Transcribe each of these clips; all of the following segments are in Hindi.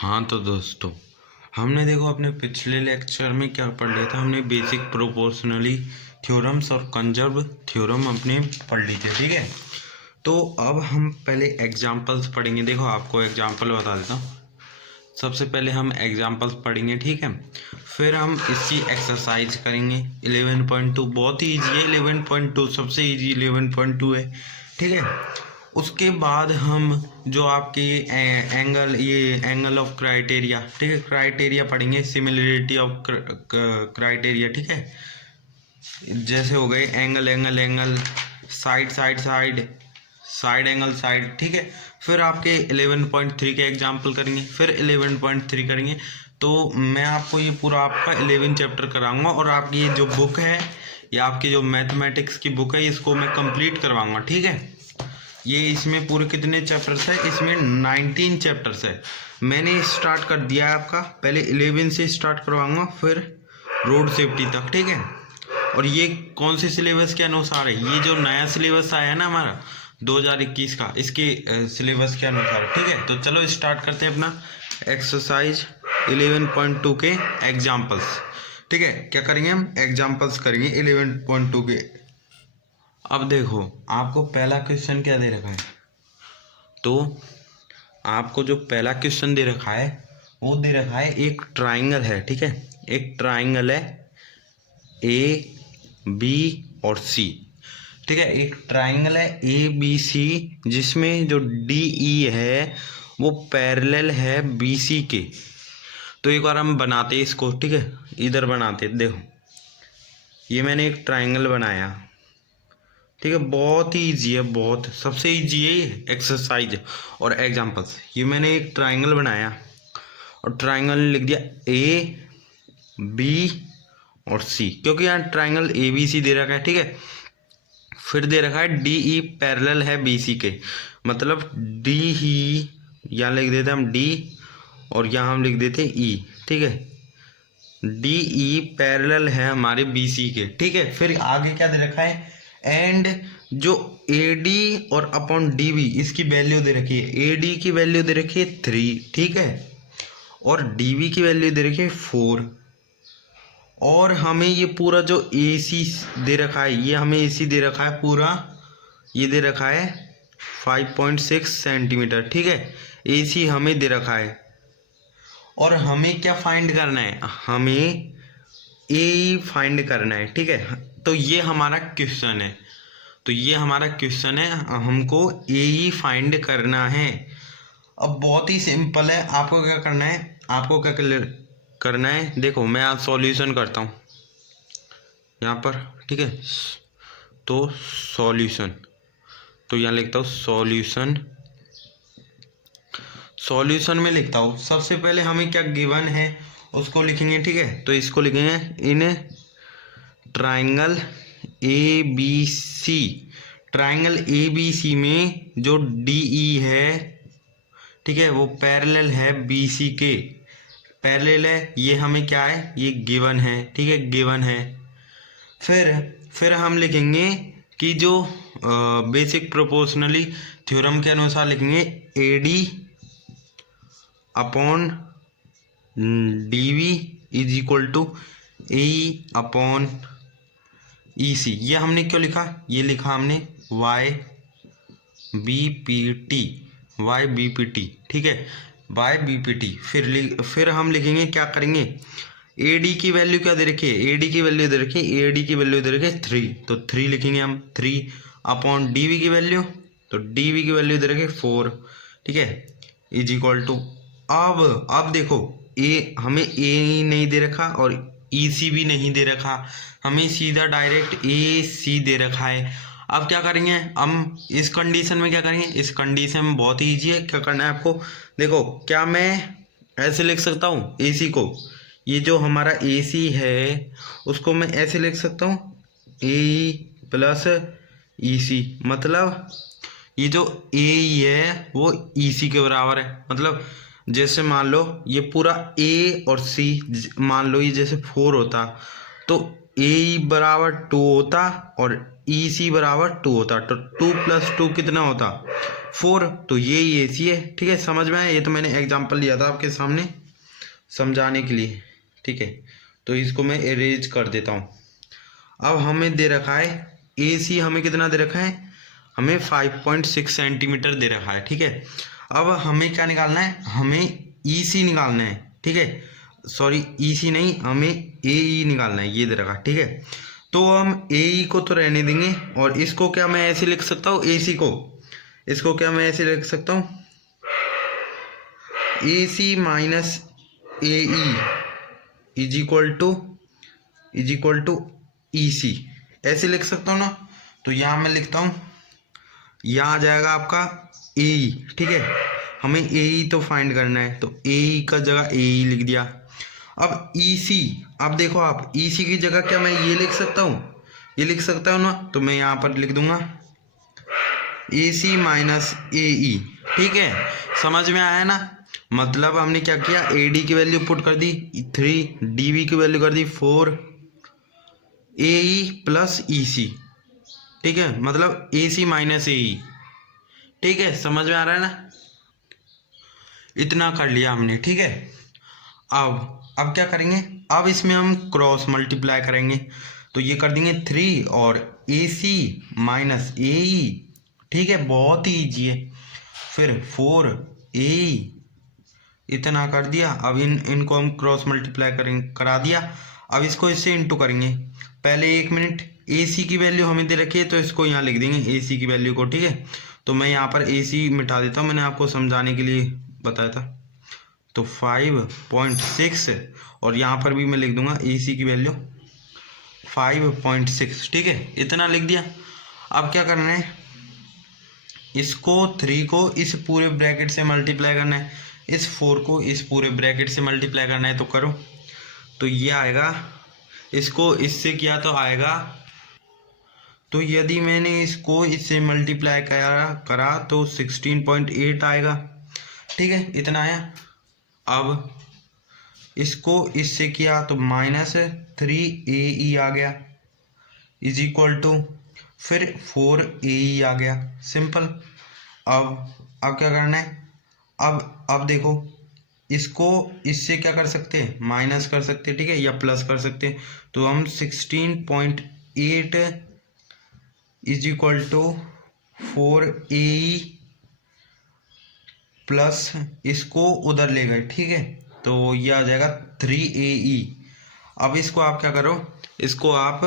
हाँ तो दोस्तों, हमने देखो अपने पिछले लेक्चर में क्या पढ़ लिया था। हमने बेसिक प्रोपोर्शनली थ्योरम्स और कंजर्व थ्योरम अपने पढ़ लिए थे, ठीक है। तो अब हम पहले एग्जांपल्स पढ़ेंगे। देखो आपको एग्जांपल बता देता हूँ। सबसे पहले हम एग्जांपल्स पढ़ेंगे, ठीक है। फिर हम इसकी एक्सरसाइज करेंगे 11.2। बहुत ही ईजी है 11.2, सबसे ईजी 11.2 है, ठीक है। उसके बाद हम जो आपके एंगल ऑफ क्राइटेरिया, ठीक है, क्राइटेरिया पढ़ेंगे, सिमिलरिटी ऑफ क्राइटेरिया, ठीक है। जैसे हो गए angle angle angle, side side side, side angle side, ठीक है। फिर आपके 11.3 के एग्जाम्पल करेंगे, फिर 11.3 करेंगे। तो मैं आपको ये पूरा आपका 11 चैप्टर कराऊंगा, और आपकी ये जो बुक है, या आपकी जो मैथमेटिक्स की बुक है, इसको मैं कंप्लीट करवाऊंगा, ठीक है। ये इसमें पूरे कितने चैप्टर्स है? इसमें 19 चैप्टर्स है। मैंने स्टार्ट कर दिया है आपका, पहले 11 से स्टार्ट करवाऊंगा, फिर रोड सेफ्टी तक, ठीक है। और ये कौन से सिलेबस के अनुसार है? ये जो नया सिलेबस आया है ना हमारा 2021 का, इसके सिलेबस के अनुसार, ठीक है। तो चलो स्टार्ट करते हैं अपना एक्सरसाइज 11.2 के एग्जाम्पल्स, ठीक है। क्या करेंगे हम? एग्जाम्पल्स करेंगे 11.2 के। अब देखो आपको पहला क्वेश्चन क्या दे रखा है। तो आपको जो पहला क्वेश्चन दे रखा है वो दे रखा है, एक ट्राइंगल है, ठीक है। एक ट्राइंगल है ए बी और सी, ठीक है। एक ट्राइंगल है ए बी सी, जिसमें जो डी ई है वो पैरेलल है बी सी के। तो एक बार हम बनाते हैं इसको, ठीक है। इधर बनाते, देखो ये मैंने एक ट्राइंगल बनाया, ठीक है। बहुत ही ईजी है, बहुत सबसे ईजी है ये एक्सरसाइज और एग्जांपल्स। ये मैंने एक ट्राइंगल बनाया और ट्राइंगल लिख दिया ए बी और सी, क्योंकि यहाँ ट्राइंगल ए बी सी दे रखा है, ठीक है। फिर दे रखा है डी ई पैरेलल है बी सी के, मतलब डी ही यहाँ लिख देते हम डी, और यहाँ हम लिख देते ई, ठीक है। डी ई पैरेलल है हमारे बी सी के, ठीक है। फिर आगे क्या दे रखा है? एंड जो ए डी और अपॉन डी बी, इसकी वैल्यू दे रखी है। ए डी की वैल्यू दे रखी है 3, ठीक है, और डी बी की वैल्यू दे रखी है 4। और हमें ये पूरा जो ए सी दे रखा है, ये हमें ए सी दे रखा है पूरा, ये दे रखा है 5.6 सेंटीमीटर, ठीक है। ए सी हमें दे रखा है, और हमें क्या फाइंड करना है? हमें ए फाइंड करना है, ठीक है। तो ये हमारा क्वेश्चन है, तो ये हमारा क्वेश्चन है, हमको ए ही फाइंड करना है। अब बहुत ही सिंपल है, आपको क्या करना है? आपको क्या करना है? देखो मैं आज सॉल्यूशन करता हूँ यहाँ पर, ठीक है। तो सॉल्यूशन, तो यहाँ लिखता हूँ सॉल्यूशन। सॉल्यूशन में लिखता हूँ, सबसे पहले हमें क्या गिवन है उसको लिखेंगे, ठीक है। तो इसको लिखेंगे in triangle A B C, triangle A B C में जो डी ई है, ठीक है, वो पैरेलल है बी सी के, पैरेलल है। ये हमें क्या है? ये गिवन है, ठीक है, गिवन है। फिर हम लिखेंगे कि जो बेसिक प्रोपोर्शनली थ्योरम के अनुसार लिखेंगे A D upon D V is equal to A upon E C. ये हमने क्यों लिखा? ये लिखा हमने by B P T, by B P T, ठीक है, वाई बी पी टी। फिर हम लिखेंगे, क्या करेंगे? ए डी की वैल्यू क्या दे रखी है? ए डी की वैल्यू दे रखी है, ए डी की वैल्यू दे रखी है 3, तो 3 लिखेंगे हम 3 अपॉन डी वी की वैल्यू, तो डी वी की वैल्यू दे रखी है 4, ठीक है, इज इक्वल टू। अब देखो ए हमें ए नहीं दे रखा और ई सी भी नहीं दे रखा, हमें सीधा डायरेक्ट ए सी दे रखा है। अब क्या करेंगे हम इस कंडीशन में? क्या करेंगे इस कंडीशन में? बहुत ही ईजी है। क्या करना है आपको? देखो, क्या मैं ऐसे लिख सकता हूँ ए सी को? ये जो हमारा ए सी है उसको मैं ऐसे लिख सकता हूँ ए प्लस ई सी, मतलब ये जो ए है वो ई सी के बराबर है। मतलब जैसे मान लो ये पूरा ए और सी, मान लो ये जैसे 4 होता, तो ए बराबर 2 होता और ई सी बराबर 2 होता, तो 2 + 2 कितना होता? 4, तो ये AC है। ठीक है, समझ में आया? ये तो मैंने एग्जांपल लिया था आपके सामने समझाने के लिए। ठीक है, तो इसको मैं इरेज कर देता हूँ। अब हमें दे रखा है AC, हमें कितना दे रखा है? हमें 5.6 सेंटीमीटर दे रखा है। ठीक है, अब हमें क्या निकालना है? हमें EC निकालना है। ठीक है, सॉरी EC नहीं, हमें AE निकालना है, ये दे रखा है। ठीक है, तो हम AE को तो रहने देंगे, और इसको क्या मैं ऐसे लिख सकता हूँ? AC को, इसको क्या मैं ऐसे लिख सकता हूँ? AC minus AE is equal to EC, ऐसे लिख सकता हूँ ना। तो यहाँ मैं लिखता हूँ, यहाँ आ जाएगा आपका AE। ठीक है, हमें AE तो फाइंड करना है, तो AE का जगह AE लिख दिया। अब EC, अब देखो आप EC की जगह क्या मैं ये लिख सकता हूँ? ये लिख सकता हूँ ना, तो मैं यहाँ पर लिख दूंगा AC माइनस AE। ठीक है, समझ में आया ना? मतलब हमने क्या किया? AD की वैल्यू पुट कर दी 3, DB की वैल्यू कर दी 4, AE प्लस EC। ठीक है, मतलब AC माइनस AE। ठीक है, समझ में आ रहा है ना? इतना कर लिया हमने। ठीक है, अब क्या करेंगे? अब इसमें हम क्रॉस मल्टीप्लाई करेंगे, तो ये कर देंगे 3 और AC माइनस AE। ठीक है, बहुत ही ईजी है। फिर 4 AE, इतना कर दिया। अब इनको हम क्रॉस मल्टीप्लाई करा दिया। अब इसको इससे इंटू करेंगे। पहले 1 मिनट, AC की वैल्यू हमें दे रखी है, तो इसको यहाँ लिख देंगे AC की वैल्यू को। ठीक है, तो मैं यहाँ पर AC मिटा देता हूँ, मैंने आपको समझाने के लिए बताया था। तो 5.6, और यहाँ पर भी मैं लिख दूंगा AC की वैल्यू 5.6। ठीक है, इतना लिख दिया। अब क्या करना है? इसको 3 को इस पूरे ब्रैकेट से मल्टीप्लाई करना है, इस 4 को इस पूरे ब्रैकेट से मल्टीप्लाई करना है। तो करो, तो ये आएगा, इसको इससे किया तो आएगा, तो यदि मैंने इसको इससे मल्टीप्लाई करा तो 16.8 आएगा। ठीक है, इतना आया। अब इसको इससे किया तो -3AE आ गया, इज इक्वल टू फिर 4AE आ गया। सिंपल। अब क्या करना है? अब देखो, इसको इससे क्या कर सकते हैं? माइनस कर सकते हैं। ठीक है, या प्लस कर सकते हैं। तो हम 16.8 is equal to 4AE plus इसको उधर ले गए। ठीक है, तो ये आ जाएगा 3AE। अब इसको आप क्या करो? इसको आप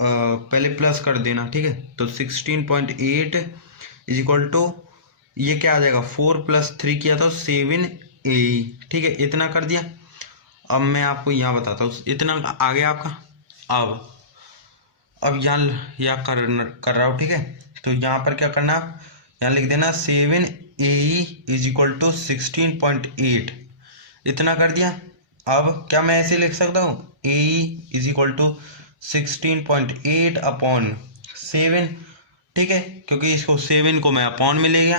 पहले प्लस कर देना। ठीक है, तो 16.8 इज इक्वल टू, ये क्या आ जाएगा? 4 + 3 किया था 7AE। ठीक है, इतना कर दिया। अब मैं आपको यहाँ बताता हूँ, इतना आ गया आपका। अब यहाँ कर रहा हूँ। ठीक है, तो यहाँ पर क्या करना, यहाँ लिख देना 7AE इज इक्वल टू 16.8, इतना कर दिया। अब क्या मैं ऐसे लिख सकता हूँ? AE is equal to 16.8 upon 7। ठीक है, क्योंकि इसको 7 को मैं अपॉन में ले गया।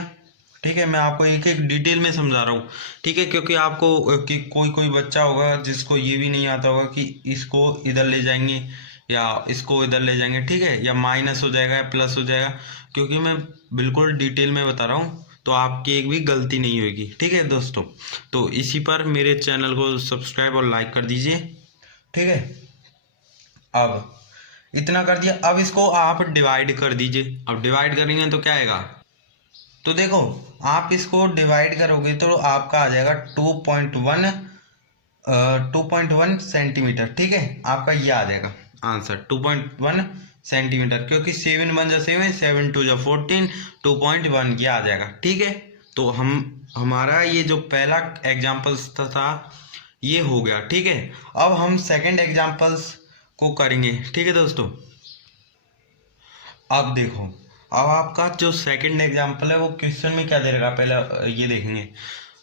ठीक है, मैं आपको एक एक डिटेल में समझा रहा हूँ। ठीक है, क्योंकि आपको कि कोई बच्चा होगा जिसको ये भी नहीं आता होगा कि इसको इधर ले जाएंगे या इसको इधर ले जाएंगे। ठीक है, या माइनस हो जाएगा या प्लस हो जाएगा, क्योंकि मैं बिल्कुल डिटेल में बता रहा हूँ, तो आपकी एक भी गलती नहीं होगी। ठीक है दोस्तों, तो इसी पर मेरे चैनल को सब्सक्राइब और लाइक कर दीजिए। ठीक है, अब इतना कर दिया। अब इसको आप डिवाइड कर दीजिए। अब डिवाइड करेंगे तो क्या आएगा? तो देखो, आप इसको डिवाइड करोगे तो आपका आ जाएगा 2.1 सेंटीमीटर। ठीक है, आपका ये आ जाएगा आंसर 2.1 सेंटीमीटर, क्योंकि 7 × 7, 7 × 14, 2.1 ये आ जाएगा। ठीक है, तो हमारा ये जो पहला एग्जाम्पल्स था ये हो गया। ठीक है, अब हम सेकंड एग्जाम्पल्स को करेंगे। ठीक है दोस्तों, अब देखो, अब आपका जो सेकंड एग्जाम्पल है वो क्वेश्चन में क्या दे रखा, पहले ये देखेंगे।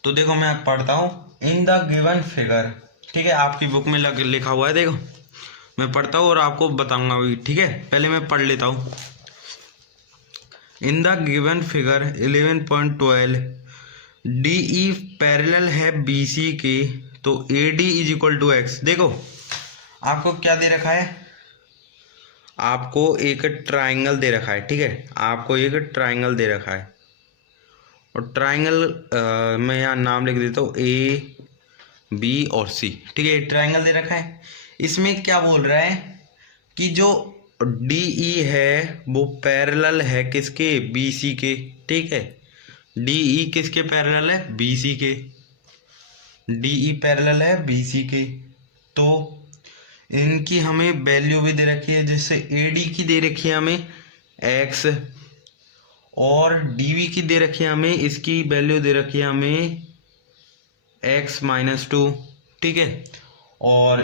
तो देखो, मैं पढ़ता हूँ, इन द गिवन फिगर। ठीक है, आपकी बुक में लिखा हुआ है, देखो मैं पढ़ता हूँ और आपको बताऊंगा भी। ठीक है, पहले मैं पढ़ लेता हूँ। In the given figure 11.12 DE parallel है BC के, तो AD is equal to X। देखो, आपको क्या दे रखा है? आपको एक ट्राइंगल दे रखा है। ठीक है, आपको एक ट्राइंगल दे रखा है, और ट्राइंगल मैं यहाँ नाम लिख देता हूँ ए बी और सी। ठीक है, ट्राइंगल दे रखा है। इसमें क्या बोल रहा है कि जो डी ई है वो पैरेलल है किसके, बी सी के। ठीक है, डी ई किसके पैरेलल है, बी सी के। डी ई पैरेलल है बी सी के। तो इनकी हमें वैल्यू भी दे रखी है, जैसे ए डी की दे रखी है हमें एक्स, और डी वी की दे रखी है हमें, इसकी वैल्यू दे रखी है हमें एक्स माइनस टू। ठीक है, और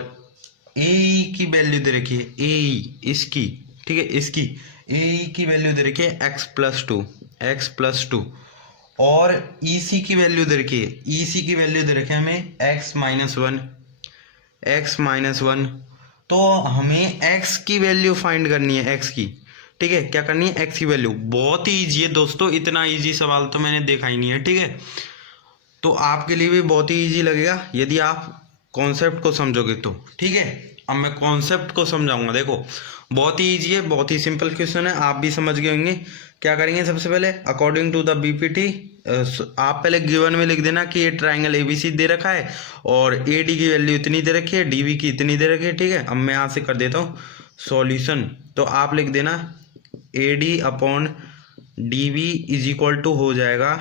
ए की वैल्यू दे रखी है ए इसकी। ठीक है, इसकी ए की वैल्यू दे रखी है x plus two, x plus to. और ई सी की वैल्यू दे रखी है, ई सी की वैल्यू दे रखी है हमें x minus one, x minus one. तो हमें एक्स की वैल्यू फाइंड करनी है, एक्स की। ठीक है, क्या करनी है, एक्स की वैल्यू। बहुत ही ईजी है दोस्तों, इतना ईजी सवाल तो मैंने देखा ही नहीं है। ठीक है, तो आपके लिए भी बहुत ही ईजी लगेगा यदि आप कॉन्सेप्ट को समझोगे तो। ठीक है, अब मैं कॉन्सेप्ट को समझाऊंगा। देखो बहुत ही ईजी है, बहुत ही सिंपल क्वेश्चन है, आप भी समझ गए होंगे। क्या करेंगे, सबसे पहले अकॉर्डिंग टू द बीपीटी आप पहले गिवन में लिख देना कि ये ट्राइंगल एबीसी दे रखा है और ए डी की वैल्यू इतनी दे रखी है, डी वी की इतनी दे रखी है। ठीक है, अब मैं यहाँ से कर देता हूँ सॉल्यूशन। तो आप लिख देना A D upon D V is equal to हो जाएगा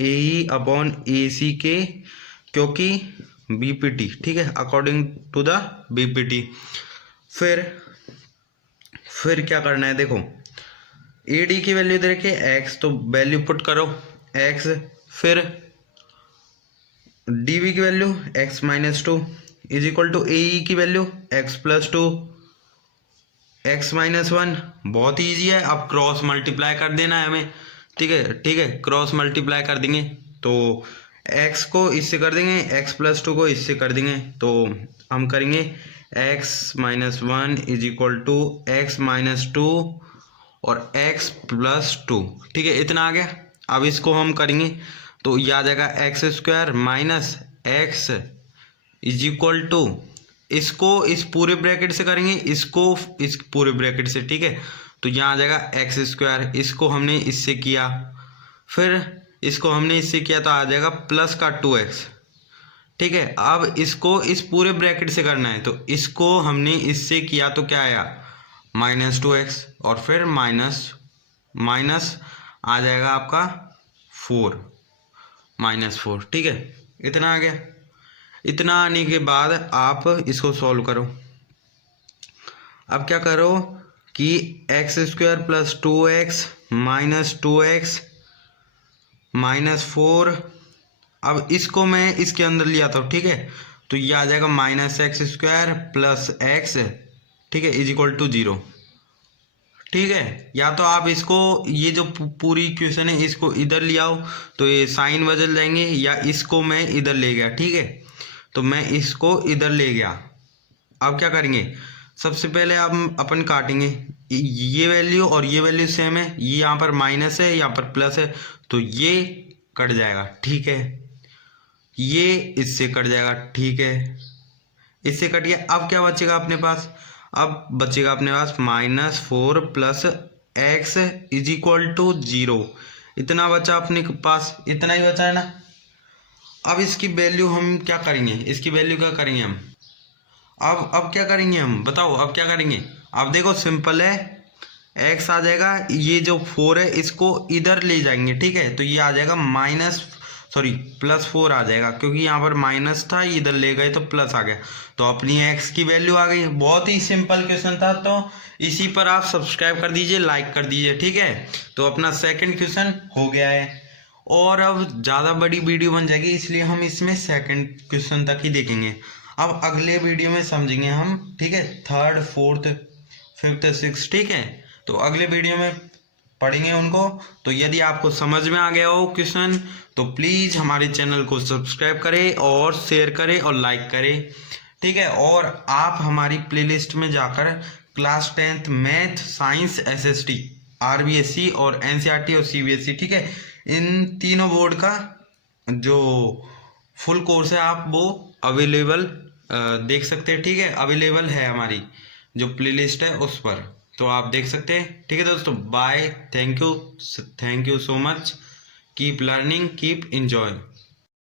ए ई अपॉन ए सी के, क्योंकि बीपीटी। ठीक है, अकॉर्डिंग टू द बीपीटी। फिर क्या करना है, देखो ए डी की वैल्यू दे रखी है एक्स, तो वैल्यू पुट करो एक्स। फिर डी वी की value x minus two is equal to A E की value x plus two, x minus one. बहुत ईजी है, अब क्रॉस मल्टीप्लाई कर देना है हमें। ठीक है, ठीक है, क्रॉस मल्टीप्लाई कर देंगे तो एक्स को इससे कर देंगे, एक्स प्लस टू को इससे कर देंगे, तो हम करेंगे x minus one is equal to x minus two और एक्स प्लस टू। ठीक है, इतना आ गया। अब इसको हम करेंगे तो यह आ जाएगा x square minus x is equal to, इसको इस पूरे ब्रैकेट से करेंगे, इसको इस पूरे ब्रैकेट से। ठीक है, तो यहाँ आ जाएगा एक्स स्क्वायर, इसको हमने इससे किया, फिर इसको हमने इससे किया तो आ जाएगा प्लस का टू एक्स। ठीक है, अब इसको इस पूरे ब्रैकेट से करना है, तो इसको हमने इससे किया तो क्या आया माइनस टू एक्स, और फिर माइनस माइनस आ जाएगा आपका फोर, माइनस फोर। ठीक है, इतना आ गया। इतना आने के बाद आप इसको सॉल्व करो। अब क्या करो कि x square plus two x minus to x minus four, अब इसको मैं इसके अंदर लिया था। ठीक है, तो ये आ जाएगा minus x square plus x. ठीक है, इज इक्वल टू जीरो। ठीक है, या तो आप इसको ये जो पूरी इक्वेशन है इसको इधर ले आओ तो ये साइन बदल जाएंगे, या इसको मैं इधर ले गया। ठीक है, तो मैं इसको इधर ले गया। अब क्या करेंगे, सबसे पहले हम अपन काटेंगे, ये वैल्यू और ये वैल्यू सेम है, ये यहाँ पर माइनस है यहाँ पर प्लस है, तो ये कट जाएगा। ठीक है, ये इससे कट जाएगा। ठीक है, इससे कट गया। अब क्या बचेगा अपने पास, अब बचेगा अपने पास minus four plus x is equal to zero. इतना बचा अपने पास, इतना ही बचा है ना। अब इसकी वैल्यू हम क्या करेंगे, इसकी वैल्यू क्या करेंगे हम, अब क्या करेंगे हम बताओ, अब क्या करेंगे। अब देखो सिंपल है, एक्स आ जाएगा, ये जो फोर है इसको इधर ले जाएंगे। ठीक है, तो ये आ जाएगा माइनस सॉरी प्लस फोर आ जाएगा, क्योंकि यहाँ पर माइनस था, इधर ले गए तो प्लस आ गया, तो अपनी एक्स की वैल्यू आ गई। बहुत ही सिंपल क्वेश्चन था, तो इसी पर आप सब्सक्राइब कर दीजिए, लाइक कर दीजिए। ठीक है, तो अपना सेकंड क्वेश्चन हो गया है, और अब ज़्यादा बड़ी वीडियो बन जाएगी, इसलिए हम इसमें सेकंड क्वेश्चन तक ही देखेंगे। अब अगले वीडियो में समझेंगे हम। ठीक है, थर्ड फोर्थ फिफ्थ सिक्स। ठीक है, तो अगले वीडियो में पढ़ेंगे उनको। तो यदि आपको समझ में आ गया हो क्वेश्चन तो प्लीज़ हमारे चैनल को सब्सक्राइब करें और शेयर करें और लाइक करें। ठीक है, और आप हमारी प्लेलिस्ट में जाकर class 10th math science SST RBSC और एनसीईआरटी और सीबीएसई, ठीक है, इन तीनों बोर्ड का जो फुल कोर्स है आप वो अवेलेबल देख सकते हैं। ठीक है, अवेलेबल है हमारी जो प्लेलिस्ट है उस पर, तो आप देख सकते हैं। ठीक है दोस्तों, bye, thank you so much. Keep learning keep enjoy.